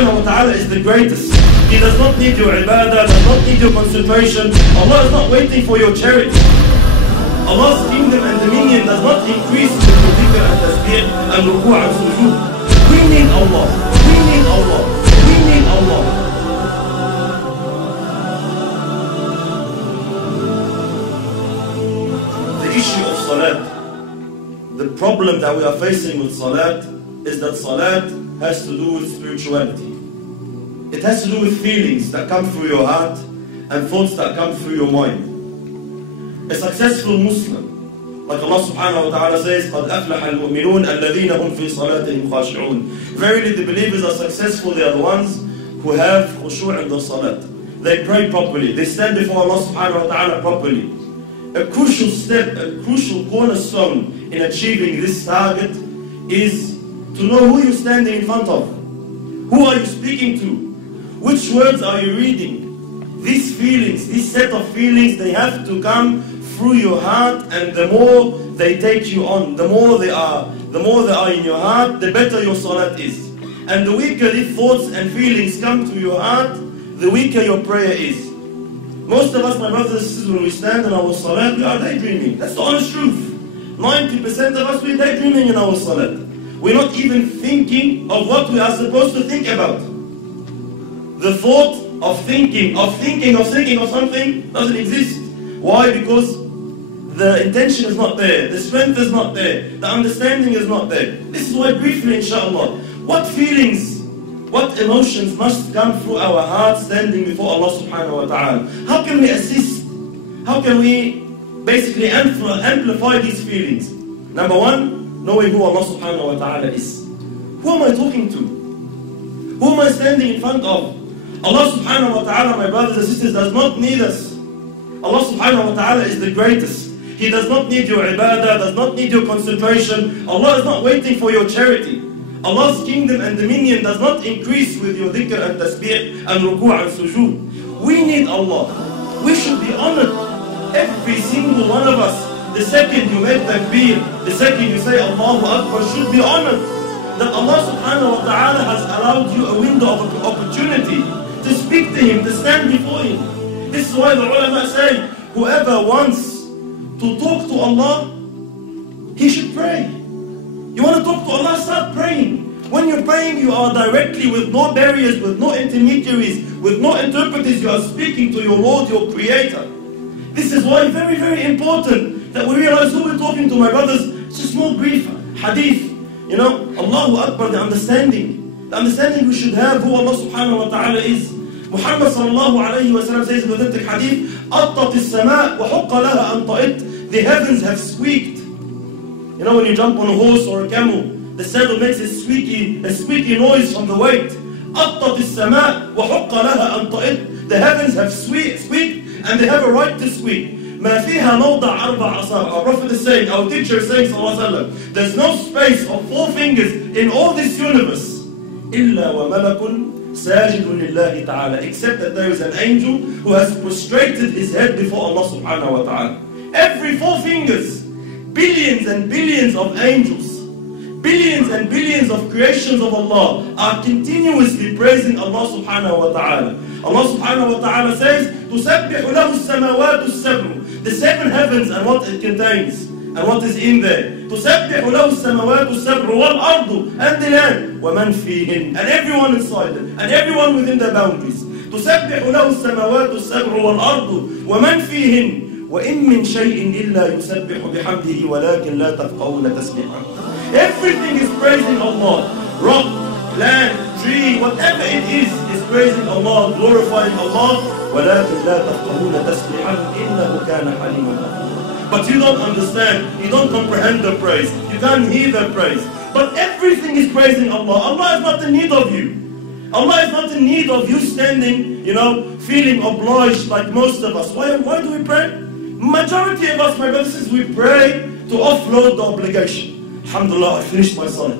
subhanahu wa ta'ala is the greatest. He does not need your ibadah, does not need your concentration. Allah is not waiting for your charity. Allah's kingdom and dominion does not increase with your dhikr and tasbih and ruku' and sujood. We need Allah. We need Allah. We need Allah. The issue of salat, the problem that we are facing with salat is that salat has to do with spirituality. It has to do with feelings that come through your heart and thoughts that come through your mind. A successful Muslim, like Allah subhanahu wa ta'ala says, قَدْ أَفْلَحَ الْمُؤْمِنُونَ الَّذِينَ هُمْ فِي صَلَاتِهِمْ خَاشِعُونَ. Verily the believers are successful, they are the ones who have khushu' in their salat. They pray properly, they stand before Allah subhanahu wa ta'ala properly. A crucial step, a crucial cornerstone in achieving this target is to know who you're standing in front of. Who are you speaking to? Which words are you reading? These feelings, this set of feelings, they have to come through your heart, and the more they take you on, the more they are in your heart, the better your salat is. And the weaker these thoughts and feelings come to your heart, the weaker your prayer is. Most of us, my brothers and sisters, when we stand in our salat, we are daydreaming. That's the honest truth. 90% of us, we're daydreaming in our salat. We're not even thinking of what we are supposed to think about. The thought of thinking of something doesn't exist. Why? Because the intention is not there, the strength is not there, the understanding is not there. This is why briefly, inshallah, what feelings, what emotions must come through our hearts standing before Allah subhanahu wa ta'ala? How can we assist? How can we basically amplify these feelings? Number one, knowing who Allah subhanahu wa ta'ala is. Who am I talking to? Who am I standing in front of? Allah subhanahu wa ta'ala, my brothers and sisters, does not need us. Allah subhanahu wa ta'ala is the greatest. He does not need your ibadah, does not need your concentration. Allah is not waiting for your charity. Allah's kingdom and dominion does not increase with your dhikr and tasbih and ruku' and sujood. We need Allah. We should be honored. Every single one of us, the second you make takbir, the second you say Allahu Akbar, should be honored. That Allah subhanahu wa ta'ala has allowed you a window of opportunity to speak to Him, to stand before Him. This is why the ulama say, whoever wants to talk to Allah, he should pray. You want to talk to Allah, start praying. When you're praying, you are directly, with no barriers, with no intermediaries, with no interpreters, you are speaking to your Lord, your Creator. This is why very, very important that we realize who we're talking to, my brothers. It's a small brief hadith. You know, Allahu Akbar, the understanding we should have who Allah subhanahu wa ta'ala is. Muhammad sallallahu alayhi wa sallam says in the authentic hadith, أَطَّتِ السَّمَاء وَحُقَّ لَهَا أَنْ طَئِتْ. The heavens have squeaked. You know, when you jump on a horse or a camel, the saddle makes a squeaky noise from the weight. أَطَّتِ السَّمَاء وَحُقَّ لَهَا أَنْ طَئِتْ. The heavens have squeaked, and they have a right to squeak. مَا فِيهَا مَوْضَعَ أَرْبَعَ أَصَابِعَ. Our Prophet is saying, our teacher is saying, sallallahu alayhi wa sallam, there's no space of 4 fingers in all this universe, إِلَّا وَمَلَكٌ سَاجِدٌ لِلَّهِ تَعَالَى, except that there is an angel who has prostrated his head before Allah subhanahu wa ta'ala. Every 4 fingers, billions and billions of angels, billions and billions of creations of Allah are continuously praising Allah subhanahu wa ta'ala. Allah subhanahu wa ta'ala says, تُسَبِّحُ لَهُ السَّمَوَاتُ السَّبْعُ. The 7 heavens and what it contains and what is in there. تُسَبِّحُ لَهُ السَّمَوَاتُ السَّبْعُ وَالْأَرْضُ, and the land, وَمَنْ فِيهِنْ, and everyone inside them, and everyone within their boundaries. تُسَبِّحُ لَهُ السَّمَوَاتُ السَّبْعُ وَالْأَرْضُ وَمَنْ فِيهِنْ وَإِن مِّن شَيْءٍ إِلَّا يُسَبِّحُ بِحَمْدِهِ وَلَكِنْ لَا تَفْقَهُونَ تَسْبِيحَهُ. Everything is praising Allah. Rock, land, tree, whatever it is praising Allah, glorifying Allah. وَلَكِنْ لَا تَفْقَهُونَ تَسْبِيحَهُ إِنَّهُ كَانَ حَلِيمًا غَفُورًا. But you don't understand, you don't comprehend the praise, you can't hear the praise. But everything is praising Allah. Allah is not in need of you. Allah is not in need of you standing, you know, feeling obliged like most of us. Why do we pray? Majority of us, my brothers, we pray to offload the obligation. Alhamdulillah, I finished my salat.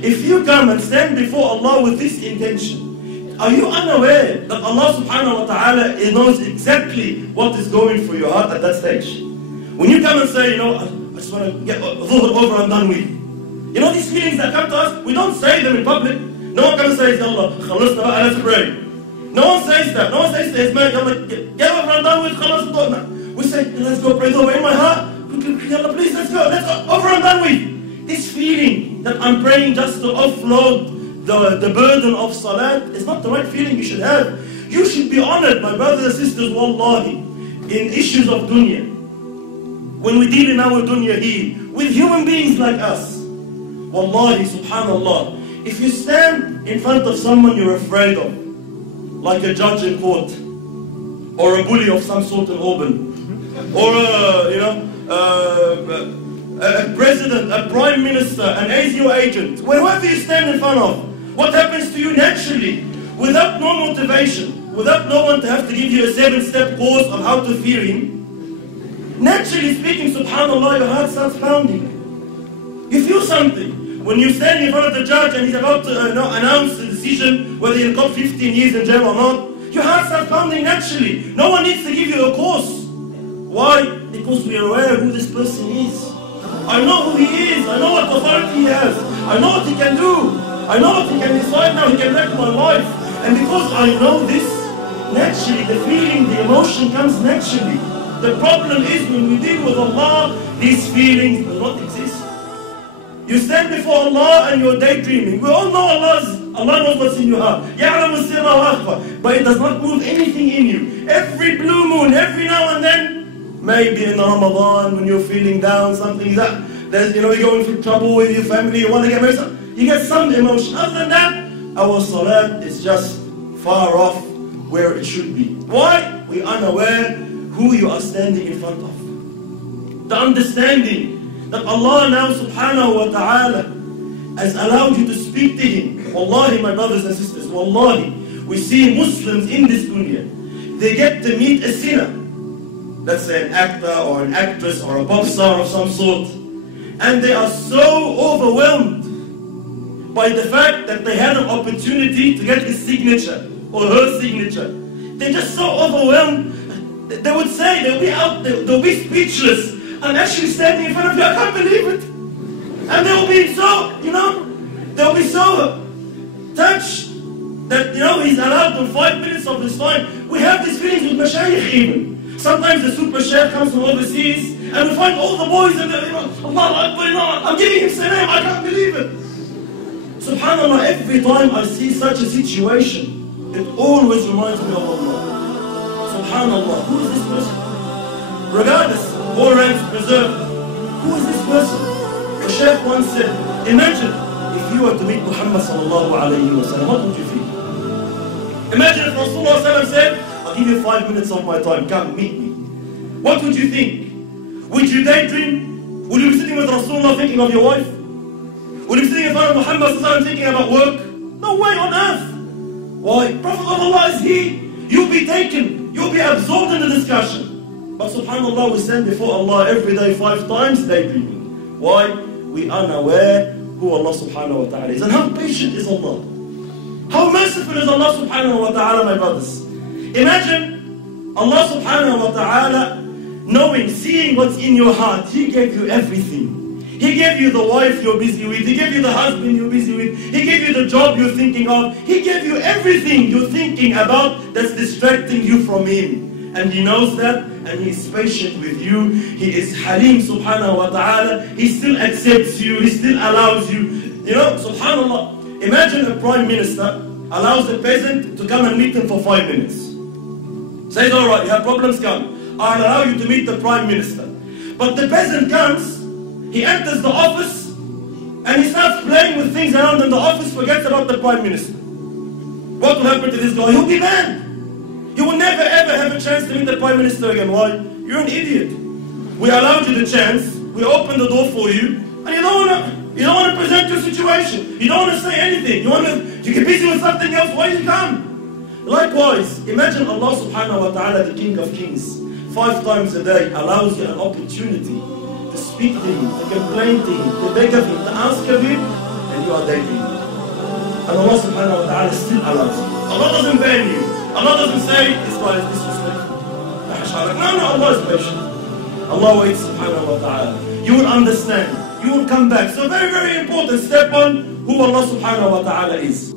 If you come and stand before Allah with this intention, are you unaware that Allah subhanahu wa ta'ala knows exactly what is going through your heart at that stage? When you come and say, you know, I just want to get dhuhr over and done with. You know these feelings that come to us, we don't say them in public. No one comes and says, Allah, khalasna baqى, let's pray. No one says that. No one says to his man, Allah, get over and done with, khalas. We say, let's go pray. Though in my heart, Allah, please, let's go over and done with. This feeling that I'm praying just to offload the burden of salat is not the right feeling you should have. You should be honored, my brothers and sisters, wallahi, in issues of dunya. When we deal in our dunya here, with human beings like us, wallahi, subhanallah, if you stand in front of someone you're afraid of, like a judge in court, or a bully of some sort in Auburn, or a president, a prime minister, an ASIO agent, wherever you stand in front of, what happens to you naturally, without no motivation, without no one to have to give you a 7-step course on how to fear him? Naturally speaking, subhanallah, your heart starts pounding. You feel something. When you stand in front of the judge and he's about to announce the decision whether you'll got 15 years in jail or not, your heart starts pounding naturally. No one needs to give you a course. Why? Because we are aware who this person is. I know who he is. I know what authority he has. I know what he can do. I know what he can decide now. He can wreck my life. And because I know this, naturally the feeling, the emotion comes naturally. The problem is when we deal with Allah, these feelings do not exist. You stand before Allah and you're daydreaming. We all know Allah knows what's in your heart. يَعْلَمُ السِّرَّ وَأَخْفَى. But it does not move anything in you. Every blue moon, every now and then, maybe in Ramadan when you're feeling down, something that, you're going through trouble with your family, you want to get married, you get some emotion. Other than that, our salat is just far off where it should be. Why? We are unaware who you are standing in front of. The understanding that Allah now subhanahu wa ta'ala has allowed you to speak to Him. Wallahi, my brothers and sisters, wallahi, we see Muslims in this dunya, they get to meet a sinner, let's say an actor or an actress or a pop star of some sort, and they are so overwhelmed by the fact that they had an opportunity to get his signature or her signature. They're just so overwhelmed. They would say, they'll be speechless. I'm actually standing in front of you, I can't believe it. And they'll be so, they'll be so touched that, he's allowed them 5 minutes of his time. We have these feelings with mashayikh even. Sometimes the super shaykh comes from overseas and we find all the boys and they're, Allah Akbar, I'm giving him salam, I can't believe it. Subhanallah, every time I see such a situation, it always reminds me of Allah. Subhanallah, who is this person? Regardless, all ranks preserved. Who is this person? The Shaykh once said, imagine if you were to meet Muhammad sallallahu alayhi wa sallam, what would you feel? Imagine if Rasulullah sallallahu said, I'll give you 5 minutes of my time, come meet me. What would you think? Would you daydream? Would you be sitting with Rasulullah thinking of your wife? Would you be sitting in front of Muhammad sallallahu alayhi wa sallam thinking about work? No way on earth. Why? Prophet of Allah is he. You'll be taken. You'll be absorbed in the discussion. But subhanallah, we stand before Allah every day 5 times daydreaming. Why? We are unaware who Allah subhanahu wa ta'ala is. And how patient is Allah? How merciful is Allah subhanahu wa ta'ala, my brothers? Imagine Allah subhanahu wa ta'ala knowing, seeing what's in your heart. He gave you everything. He gave you the wife you're busy with. He gave you the husband you're busy with. He gave you the job you're thinking of. He gave you everything you're thinking about that's distracting you from Him. And He knows that, and He is patient with you. He is Halim subhanahu wa ta'ala. He still accepts you. He still allows you. Subhanallah. Imagine a prime minister allows a peasant to come and meet him for 5 minutes. Says, all right, you have problems, come. I'll allow you to meet the prime minister. But the peasant comes, he enters the office, and he starts playing with things around in the office, forgets about the prime minister. What will happen to this guy? He'll be banned. You will never ever have a chance to meet the prime minister again. Why? You're an idiot. We allowed you the chance, we opened the door for you, and you don't want to present your situation. You don't want to say anything. You get busy with something else. Why did you come? Likewise, imagine Allah subhanahu wa ta'ala, the King of Kings, 5 times a day allows you an opportunity to speak to Him, to complain to Him, to beg of Him, to ask of Him, and you are daydreaming. And Allah subhanahu wa ta'ala still allows you. Allah doesn't ban you. Allah doesn't say, this guy is disrespectful. No, Allah is patient. Allah waits subhanahu wa ta'ala. You will understand. You will come back. So very, very important. Step on who Allah subhanahu wa ta'ala is.